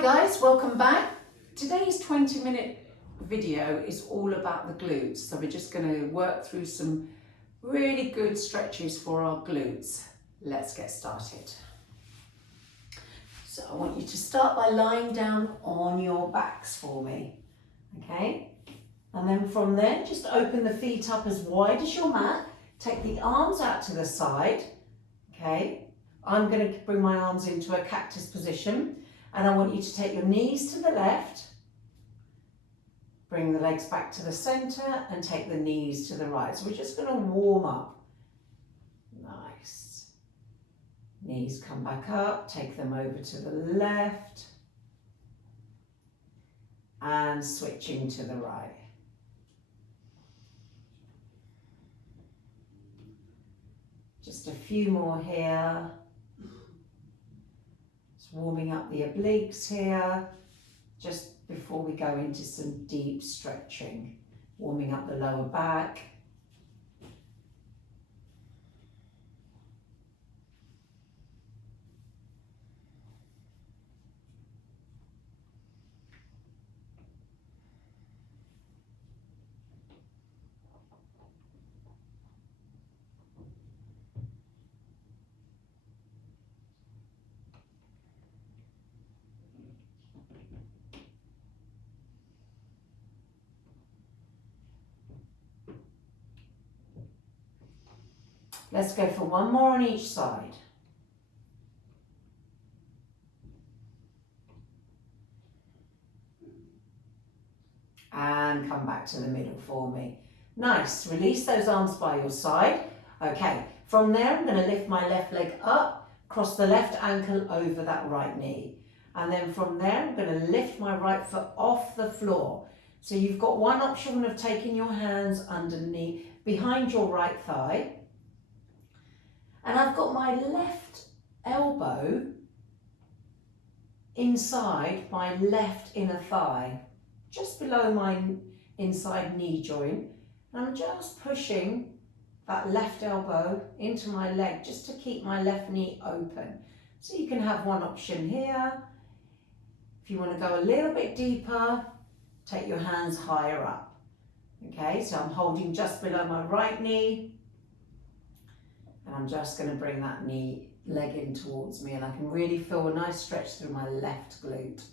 Hi guys, welcome back. Today's 20-minute video is all about the glutes. So we're just going to work through some really good stretches for our glutes. Let's get started. So I want you to start by lying down on your backs for me, okay? And then from there, just open the feet up as wide as your mat. Take the arms out to the side, okay? I'm going to bring my arms into a cactus position. And I want you to take your knees to the left, bring the legs back to the centre and take the knees to the right. So we're just going to warm up. Nice. Knees come back up, take them over to the left and switching to the right. Just a few more here. Warming up the obliques here, just before we go into some deep stretching. Warming up the lower back. Let's go for one more on each side. And come back to the middle for me. Nice, release those arms by your side. Okay, from there I'm going to lift my left leg up, cross the left ankle over that right knee. And then from there I'm going to lift my right foot off the floor. So you've got one option of taking your hands underneath, behind your right thigh. And I've got my left elbow inside my left inner thigh, just below my inside knee joint. And I'm just pushing that left elbow into my leg just to keep my left knee open. So you can have one option here. If you want to go a little bit deeper, take your hands higher up. Okay, so I'm holding just below my right knee. And I'm just going to bring that leg in towards me, and I can really feel a nice stretch through my left glute.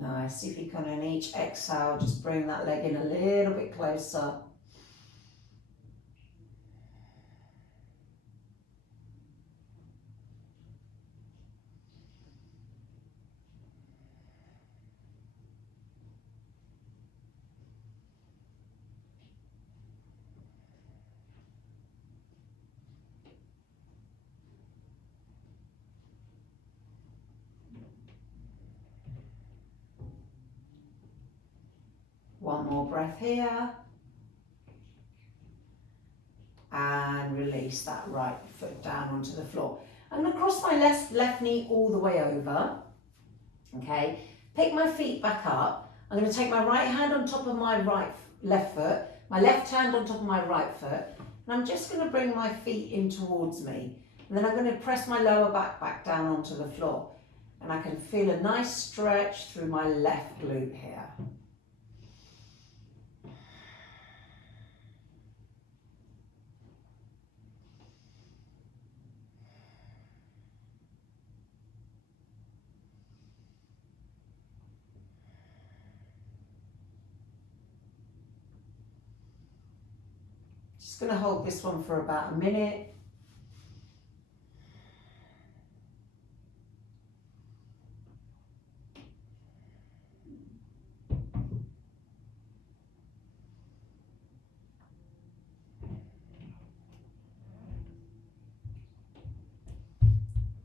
Nice. If you can on each exhale, just bring that leg in a little bit closer. One more breath here. And release that right foot down onto the floor. I'm going to cross my left knee all the way over. Okay, pick my feet back up. I'm going to take my right hand on top of my left foot, my left hand on top of my right foot, and I'm just going to bring my feet in towards me. And then I'm going to press my lower back down onto the floor. And I can feel a nice stretch through my left glute here. Just going to hold this one for about a minute.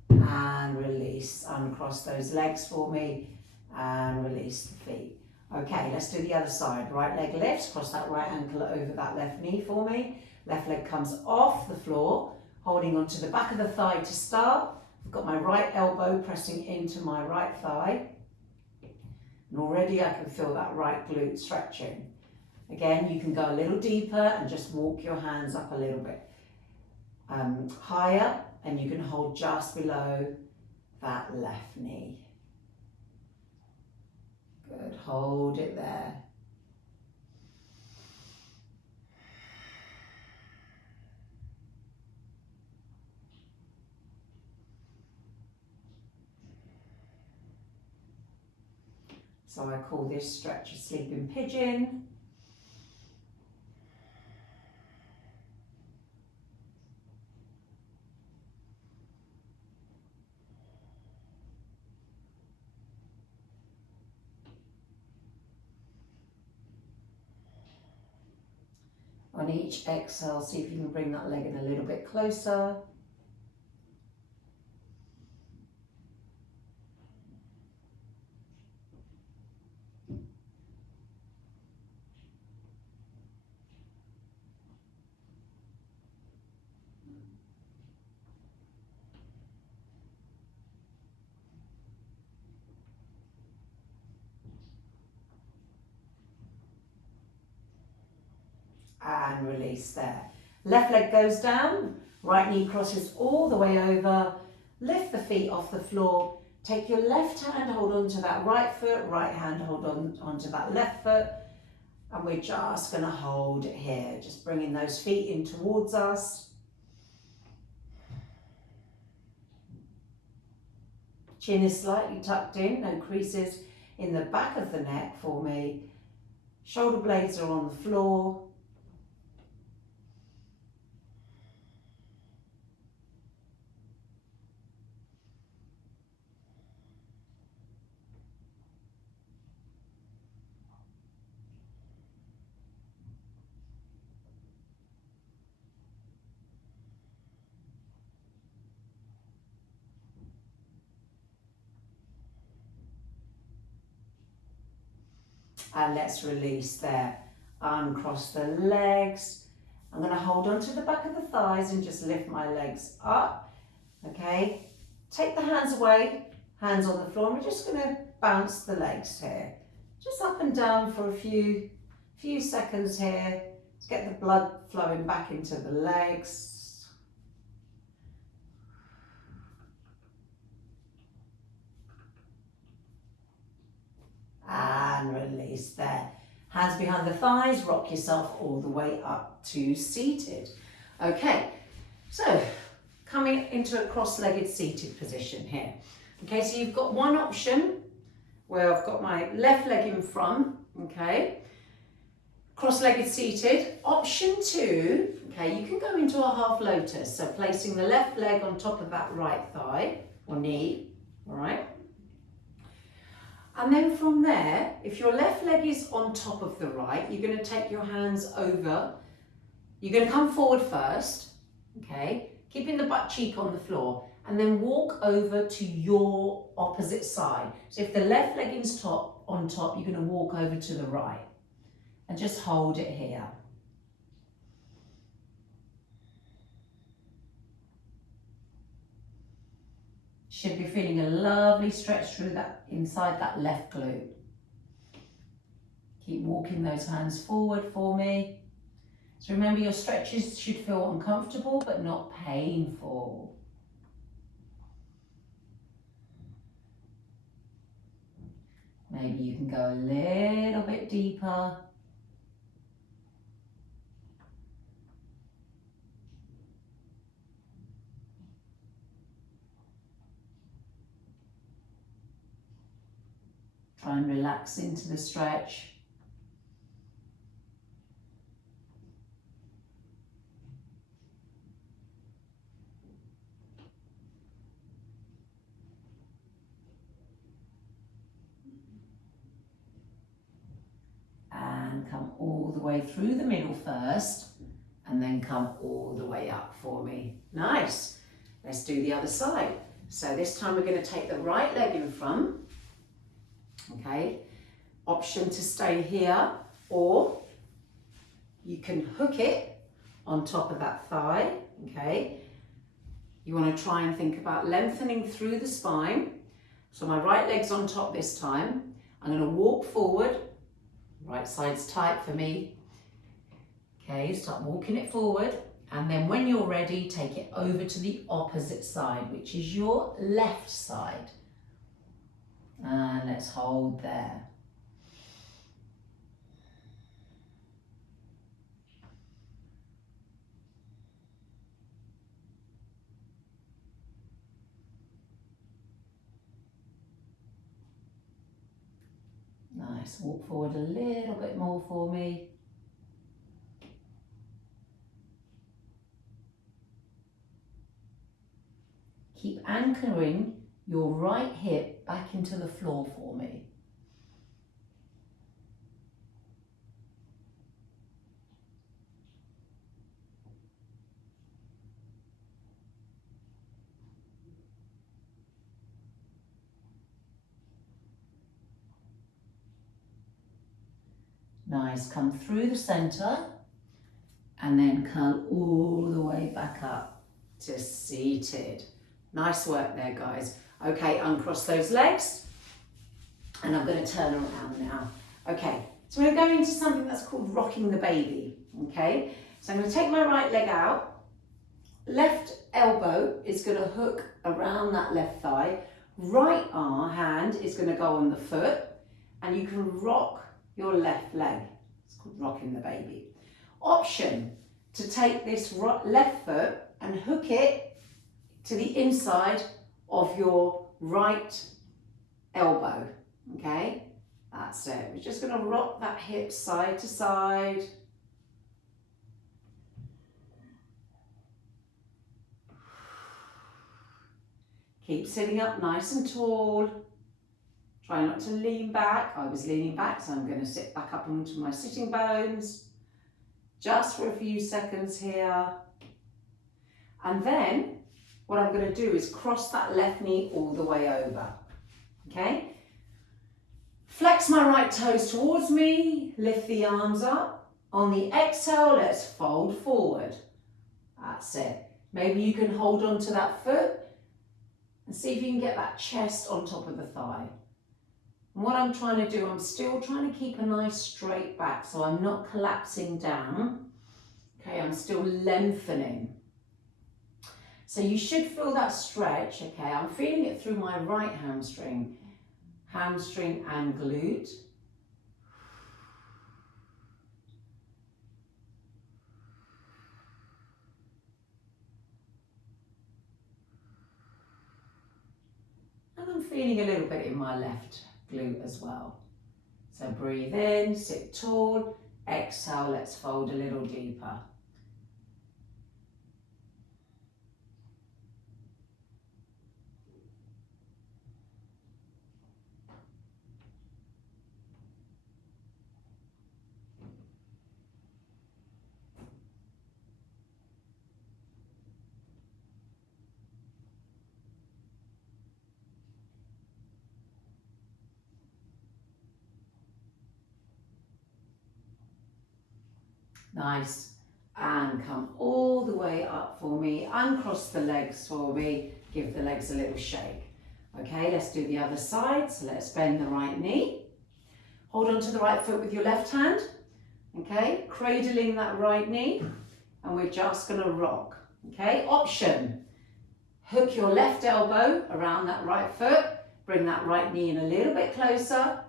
And release, uncross those legs for me and release the feet. Okay, let's do the other side. Right leg lifts, cross that right ankle over that left knee for me. Left leg comes off the floor. holding onto the back of the thigh to start. I've got my right elbow pressing into my right thigh. And already I can feel that right glute stretching. Again, you can go a little deeper and just walk your hands up a little bit higher, and you can hold just below that left knee. Good, hold it there. So I call this stretch a sleeping pigeon. On each exhale, see if you can bring that leg in a little bit closer. And release there. Left leg goes down, right knee crosses all the way over, lift the feet off the floor, take your left hand, hold on to that right foot, right hand, hold on onto that left foot, and we're just going to hold it here, just bringing those feet in towards us. Chin is slightly tucked in, no creases in the back of the neck for me. Shoulder blades are on the floor. And let's release there. Uncross the legs. I'm going to hold on to the back of the thighs and just lift my legs up. Okay, take the hands away, hands on the floor, and we're just going to bounce the legs here. Just up and down for a few seconds here to get the blood flowing back into the legs. And release there. Hands behind the thighs, rock yourself all the way up to seated. Okay, so coming into a cross-legged seated position here. Okay, so you've got one option where I've got my left leg in front, okay, cross-legged seated. Option two, okay, you can go into a half lotus, so placing the left leg on top of that right thigh or knee, all right? And then from there, if your left leg is on top of the right, you're going to take your hands over. You're going to come forward first, okay, keeping the butt cheek on the floor, and then walk over to your opposite side. So if the left leg is on top, you're going to walk over to the right and just hold it here. Should be feeling a lovely stretch through that, inside that left glute. Keep walking those hands forward for me. So remember, your stretches should feel uncomfortable but not painful. Maybe you can go a little bit deeper. Try and relax into the stretch. And come all the way through the middle first, and then come all the way up for me. Nice. Let's do the other side. So this time we're going to take the right leg in front. Okay, option to stay here, or you can hook it on top of that thigh, okay, You want to try and think about lengthening through the spine. So my right leg's on top this time. I'm going to walk forward. Right side's tight for me. Okay, start walking it forward. And then when you're ready, take it over to the opposite side, which is your left side. And let's hold there. Nice, walk forward a little bit more for me. Keep anchoring your right hip back into the floor for me. Nice, come through the center and then curl all the way back up to seated. Nice work there, guys. Okay, uncross those legs and I'm going to turn around now. Okay, so we're going into something that's called rocking the baby. Okay, so I'm going to take my right leg out. Left elbow is going to hook around that left thigh. Right hand is going to go on the foot and you can rock your left leg. It's called rocking the baby. Option to take this left foot and hook it to the inside of your right elbow. Okay, that's it. We're just going to rock that hip side to side. Keep sitting up nice and tall. Try not to lean back. I was leaning back, so I'm going to sit back up onto my sitting bones. Just for a few seconds here. And then what I'm going to do is cross that left knee all the way over. Okay? Flex my right toes towards me. Lift the arms up. On the exhale, let's fold forward. That's it. Maybe you can hold on to that foot and see if you can get that chest on top of the thigh. And what I'm trying to do, I'm still trying to keep a nice straight back, so I'm not collapsing down. Okay, I'm still lengthening. So you should feel that stretch. Okay, I'm feeling it through my right hamstring and glute. And I'm feeling a little bit in my left glute as well. So breathe in, sit tall, exhale, let's fold a little deeper. Nice. And come all the way up for me. Uncross the legs for me. Give the legs a little shake. Okay, let's do the other side. So let's bend the right knee. Hold on to the right foot with your left hand. Okay, cradling that right knee. And we're just going to rock. Okay, option. Hook your left elbow around that right foot. Bring that right knee in a little bit closer.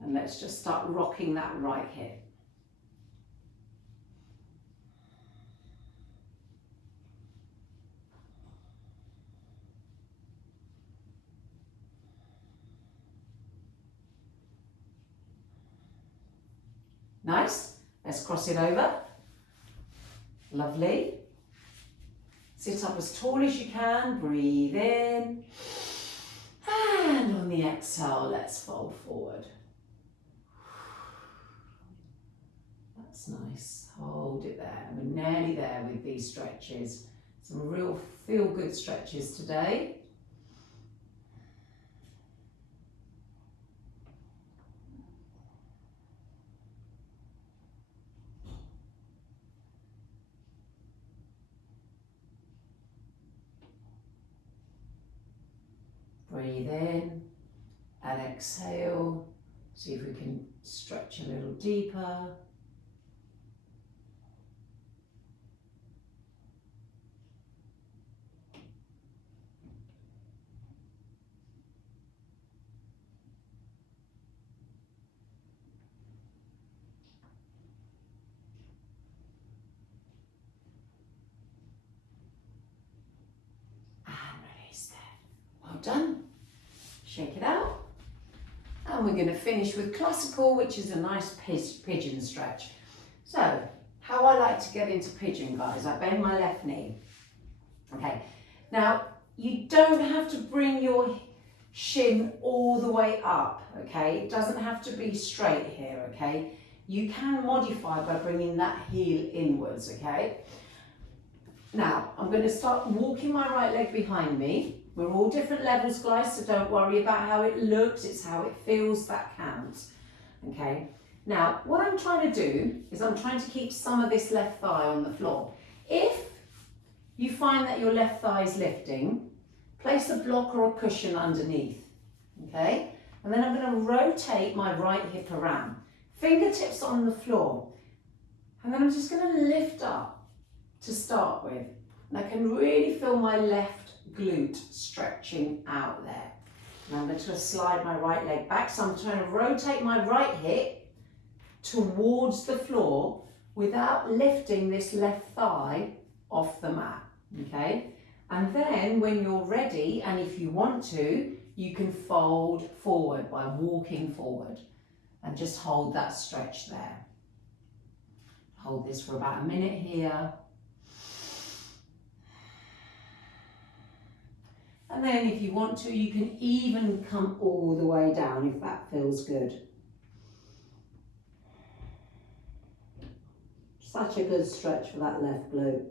And let's just start rocking that right hip. Nice. Let's cross it over. Lovely. Sit up as tall as you can. Breathe in. And on the exhale, let's fold forward. That's nice. Hold it there. We're nearly there with these stretches. Some real feel-good stretches today. Breathe in and exhale. See if we can stretch a little deeper. And release there. Well done. Shake it out. And we're going to finish with classical, which is a nice pigeon stretch. So, how I like to get into pigeon, guys, I bend my left knee. Okay, now you don't have to bring your shin all the way up, okay? It doesn't have to be straight here, okay? You can modify by bringing that heel inwards, okay? Now, I'm going to start walking my right leg behind me. We're all different levels, guys, so don't worry about how it looks, it's how it feels that counts, okay? Now, what I'm trying to do is I'm trying to keep some of this left thigh on the floor. If you find that your left thigh is lifting, place a block or a cushion underneath, okay? And then I'm going to rotate my right hip around, fingertips on the floor, and then I'm just going to lift up to start with. And I can really feel my left glute stretching out there. And I'm going to slide my right leg back, so I'm trying to rotate my right hip towards the floor without lifting this left thigh off the mat, okay? And then when you're ready, and if you want to, you can fold forward by walking forward and just hold that stretch there. Hold this for about a minute here. And then if you want to, you can even come all the way down if that feels good. Such a good stretch for that left glute.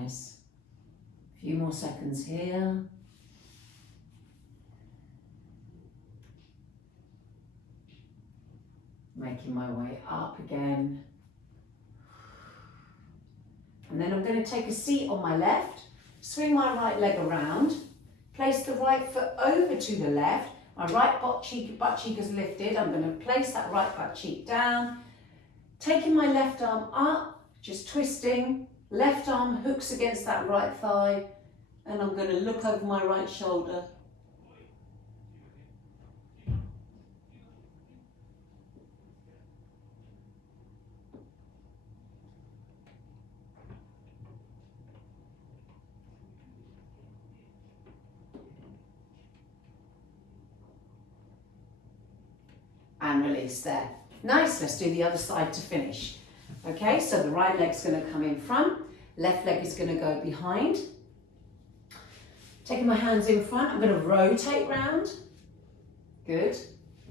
Nice. A few more seconds here. Making my way up again. And then I'm going to take a seat on my left, swing my right leg around, place the right foot over to the left. My right butt cheek is lifted. I'm going to place that right butt cheek down, taking my left arm up, just twisting. Left arm hooks against that right thigh, and I'm going to look over my right shoulder. And release there. Nice, let's do the other side to finish. Okay, so the right leg's going to come in front, left leg is going to go behind. Taking my hands in front, I'm going to rotate round. Good,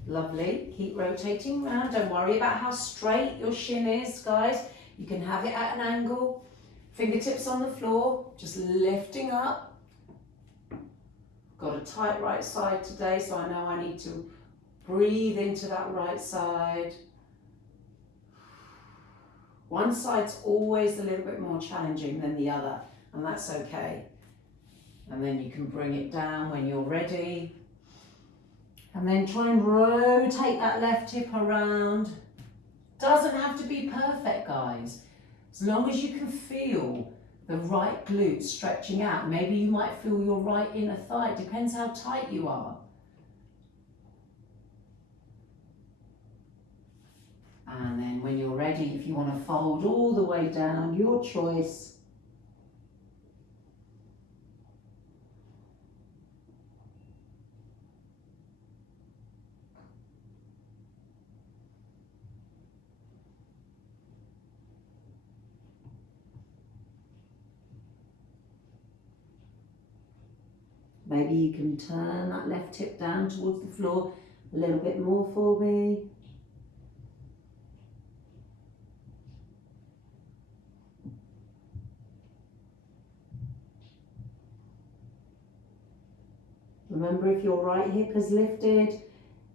lovely. Keep rotating round. Don't worry about how straight your shin is, guys. You can have it at an angle. Fingertips on the floor, just lifting up. Got a tight right side today, so I know I need to breathe into that right side. One side's always a little bit more challenging than the other, and that's okay. And then you can bring it down when you're ready. And then try and rotate that left hip around. Doesn't have to be perfect, guys. As long as you can feel the right glute stretching out. Maybe you might feel your right inner thigh. It depends how tight you are. And then when you're ready, if you want to fold all the way down, your choice. Maybe you can turn that left hip down towards the floor A little bit more for me. Remember, if your right hip is lifted,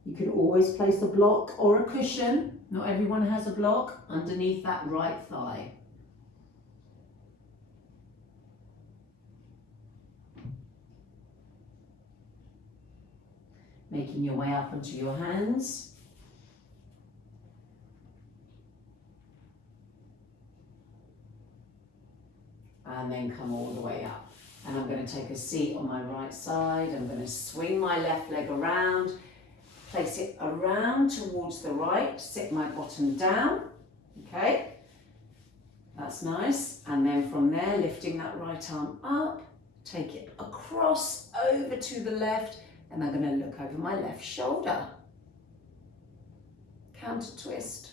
you can always place a block or a cushion, not everyone has a block, underneath that right thigh. Making your way up onto your hands. And then come all the way up. And I'm going to take a seat on my right side. I'm going to swing my left leg around, place it around towards the right, sit my bottom down, okay? That's nice. And then from there, lifting that right arm up, take it across over to the left, and I'm going to look over my left shoulder. Counter twist.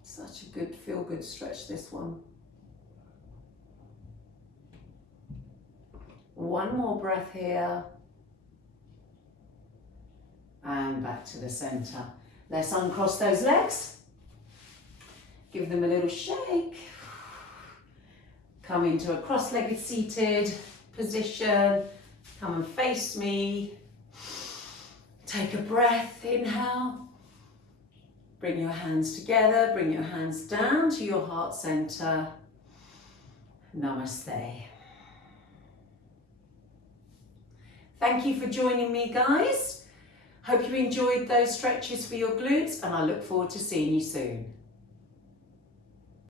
Such a good, feel-good stretch, this one. One more breath here. And back to the center. Let's uncross those legs. Give them a little shake. Come into a cross-legged seated position. Come and face me. Take a breath, inhale. Bring your hands together, bring your hands down to your heart center. Namaste. Thank you for joining me, guys. Hope you enjoyed those stretches for your glutes, and I look forward to seeing you soon.